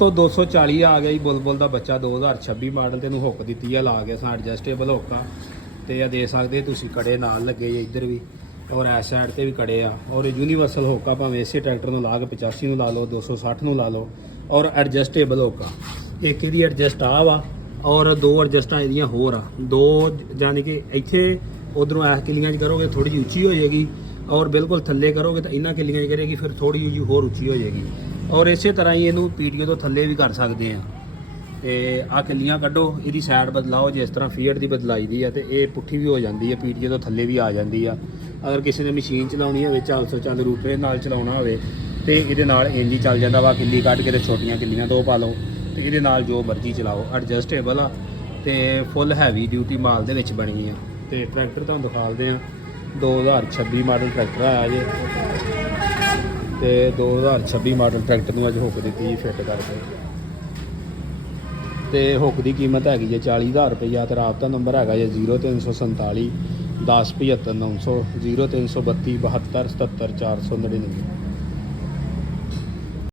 तो 240 आ गया जी बुलबुल का बच्चा 2026 मॉडल तेन हुक दी है ला के असां एडजस्टेबल हुक आ तो यह दे सकते तुसी कड़े नाल लगे जे इधर भी और इस साइड ते भी कड़े आ और यूनीवर्सल हुक आ भावें इसे ट्रैक्टर ला के 85 ला लो 260 ला लो और एडजस्टेबल हुक आ एक इहदी एडजस्ट आ वा और दो एडजस्टां इहदियां होर आ दो यानी कि इत्थे उधरों इस किलियां च करोगे थोड़ी जी उच्ची हो जाएगी और बिल्कुल थल्ले करोगे तो इन्हां किलियां च करेगी फिर थोड़ी जी होर उच्ची हो जाएगी और इसे तरह ही ਇਹਨੂੰ ਪੀਟੀਓ ਤੋਂ ਥੱਲੇ ਵੀ ਕਰ ਸਕਦੇ ਆ ਤੇ ਆ ਕਿੱਲੀਆਂ ਕੱਢੋ ਇਹਦੀ ਸਾਈਡ ਬਦਲਾਓ ਜਿਸ ਤਰ੍ਹਾਂ ਫੀਟ ਦੀ ਬਦਲਾਈ ਦੀ ਆ ਤੇ ਇਹ ਪੁੱਠੀ ਵੀ ਹੋ ਜਾਂਦੀ ਆ ਪੀਟੀਓ ਤੋਂ ਥੱਲੇ ਵੀ ਆ ਜਾਂਦੀ ਆ ਅਗਰ ਕਿਸੇ ਨੇ ਮਸ਼ੀਨ ਚਲਾਉਣੀ ਹੋਵੇ 400 ਰੁਪਏ ਨਾਲ ਚਲਾਉਣਾ ਹੋਵੇ ਤੇ ਇਹਦੇ ਨਾਲ ਇੰਜ ਹੀ ਚੱਲ ਜਾਂਦਾ ਵਾ ਕਿੱਲੀ ਕੱਢ ਕੇ ਤੇ ਛੋਟੀਆਂ ਕਿੱਲੀਆਂ ਦੋ ਪਾ ਲਓ ਤੇ ਇਹਦੇ ਨਾਲ ਜੋ ਮਰਜ਼ੀ ਚਲਾਓ ਐਡਜਸਟੇਬਲ ਆ ਤੇ ਫੁੱਲ ਹੈਵੀ ਡਿਊਟੀ ਮਾਲ ਦੇ ਵਿੱਚ ਬਣੀ ਆ ਤੇ ਟਰੈਕਟਰ ਤੁਹਾਨੂੰ ਦਿਖਾਉਂਦੇ ਆ 2026 ਮਾਡਲ ਟਰੈਕਟਰ ਆਇਆ ਜੇ ਤੇ 2026 ਮਾਡਲ ਟਰੈਕਟਰ ਨੂੰ ਅੱਜ ਹੁੱਕ ਦਿੱਤੀ ਫਿੱਟ ਕਰਕੇ ਤੇ ਹੁੱਕ ਦੀ ਕੀਮਤ ਹੈਗੀ ਜੇ 40,000 ਰੁਪਈਆ ਤੇ ਰਾਬਤਾ ਨੰਬਰ ਹੈਗਾ ਜੇ 0347 10 75 900 0332 72 77 499